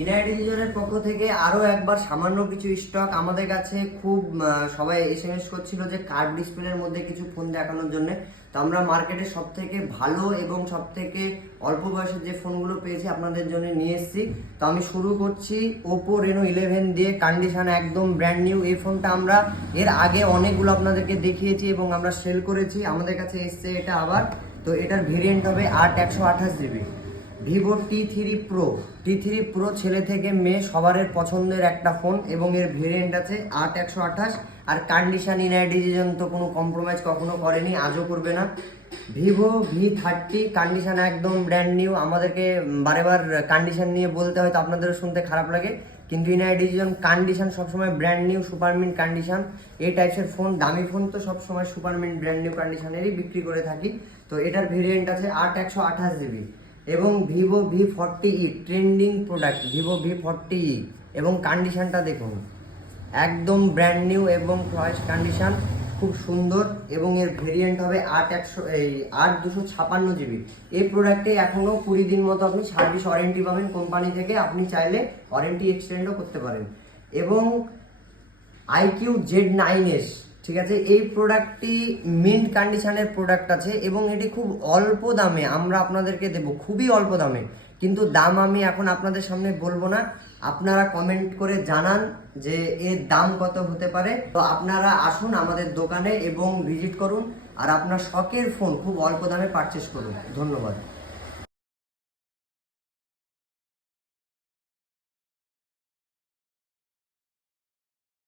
ইনাইট ডিভিশনের পক্ষ থেকে আরও একবার সামান্য কিছু স্টক আমাদের কাছে খুব সবাই এসএমএস করছিল যে কার্ভ ডিসপ্লের মধ্যে কিছু ফোন দেখানোর জন্য। তো আমরা মার্কেটে সব থেকে ভালো এবং সব থেকে অল্প বয়সের যে ফোনগুলো পেয়েছি আপনাদের জন্য নিয়ে এসেছি। তো আমি শুরু করছি ওপো রেনো 11 দিয়ে, কন্ডিশন একদম ব্র্যান্ড নিউ। এই ফোনটা আমরা এর আগে অনেকগুলো আপনাদেরকে দেখিয়েছি এবং আমরা সেল করেছি। আমাদের কাছে এসছে এটা আবার। তো এটার ভেরিয়েন্ট হবে 8/128 GB। ভিভো টি3 প্রো ছেলে থেকে মেয়ে সবারের পছন্দের একটা ফোন এবং এর ভেরিয়েন্ট আছে 8/128। আর কন্ডিশন ইনাইট ডিভিশন তো কোনো কম্প্রোমাইজ কখনো করেনি, আজও করবে না। ভিভো V30 কন্ডিশন একদম ব্র্যান্ড নিউ। আমাদেরকে বারেবার কন্ডিশন নিয়ে বলতে হয়তো আপনাদেরও শুনতে খারাপ লাগে, কিন্তু ইনাইট ডিভিশন কন্ডিশন সবসময় ব্র্যান্ড নিউ, সুপারমিন্ট কন্ডিশন। এই টাইপসের ফোন, দামি ফোন তো সবসময় সুপারমিন্ট ব্র্যান্ড নিউ কন্ডিশনেরই বিক্রি করে থাকি। তো এটার ভেরিয়েন্ট আছে 8/128 GB। এবং Vivo V40e trending product, Vivo V40e এবং কন্ডিশনটা দেখুন একদম ব্র্যান্ড নিউ এবং ফ্রেশ কন্ডিশন, খুব সুন্দর। এবং এর ভেরিয়েন্ট হবে 8/256 GB। এই প্রোডাক্টে এখনও 20 দিন মতো আপনি সার্ভিস ওয়ারেন্টি পাবেন কোম্পানি থেকে, আপনি চাইলে ওয়ারেন্টি এক্সটেন্ডও করতে পারেন। এবং IQ Z9s, ঠিক আছে, এই প্রোডাক্টটি মিন্ট কন্ডিশনের প্রোডাক্ট আছে এবং এটি খুব অল্প দামে আমরা আপনাদেরকে দেব, খুবই অল্প দামে। কিন্তু দাম আমি এখন আপনাদের সামনে বলবো না, আপনারা কমেন্ট করে জানান যে এর দাম কত হতে পারে। তো আপনারা আসুন আমাদের দোকানে এবং ভিজিট করুন আর আপনার শখের ফোন খুব অল্প দামে পারচেস করুন। ধন্যবাদ।